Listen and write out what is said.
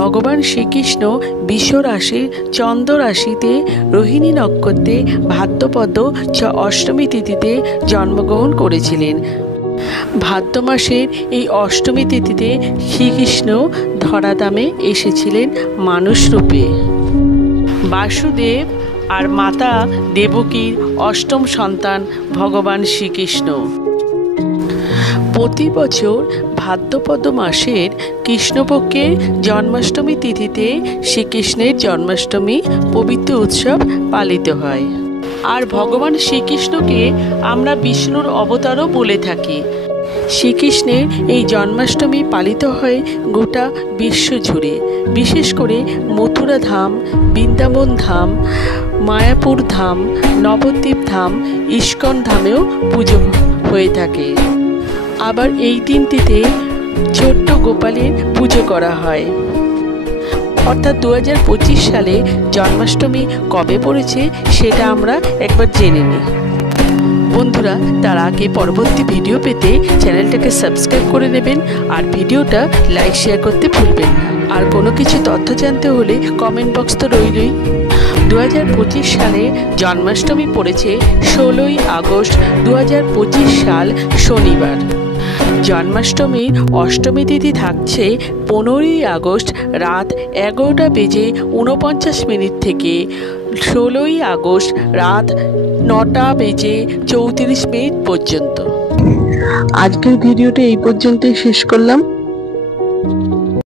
ভগবান শ্রীকৃষ্ণ বিশ্ব রাশির চন্দ্র রাশিতে রোহিণী নক্ষত্রে ভাদ্রপদ অষ্টমী তিথিতে জন্মগ্রহণ করেছিলেন। ভাদ্র মাসের এই অষ্টমী তিথিতে শ্রীকৃষ্ণ ধরাধামে এসেছিলেন মানুষ রূপে। বাসুদেব আর মাতা দেবকীর অষ্টম সন্তান ভগবান শ্রীকৃষ্ণ। প্রতি বছর ভাদ্রপদ মাসের কৃষ্ণপক্ষের জন্মাষ্টমী তিথিতে শ্রীকৃষ্ণের জন্মাষ্টমী পবিত্র উৎসব পালিত হয়। আর ভগবান শ্রীকৃষ্ণকে আমরা বিষ্ণুর অবতারও বলে থাকি। শ্রীকৃষ্ণের এই জন্মাষ্টমী পালিত হয় গোটা বিশ্ব জুড়ে, বিশেষ করে মথুরা ধাম, বৃন্দাবন ধাম, মায়াপুর ধাম, নবদ্বীপ ধাম, ইস্কন ধামেও পুজো হয়ে থাকে। আবার এই দিনটিতে ছোট্ট গোপালের পুজো করা হয়। অর্থাৎ 2025 সালে জন্মাষ্টমী কবে পড়েছে সেটা আমরা একবার জেনে নিই। বন্ধুরা, তার আগে পরবর্তী ভিডিও পেতে চ্যানেলটাকে সাবস্ক্রাইব করে নেবেন আর ভিডিওটা লাইক শেয়ার করতে ভুলবেন না। আর কোনো কিছু তথ্য জানতে হলে কমেন্ট বক্স তো রইলই। 2025 সালে জন্মাষ্টমী পড়েছে 16ই আগস্ট 2025 সাল শনিবার। জন্মাষ্টমীর অষ্টমী তিথি থাকছে 15ই আগস্ট রাত 11:49 থেকে 16ই আগস্ট রাত 9:34 পর্যন্ত। আজকের ভিডিওটা এই পর্যন্তই শেষ করলাম।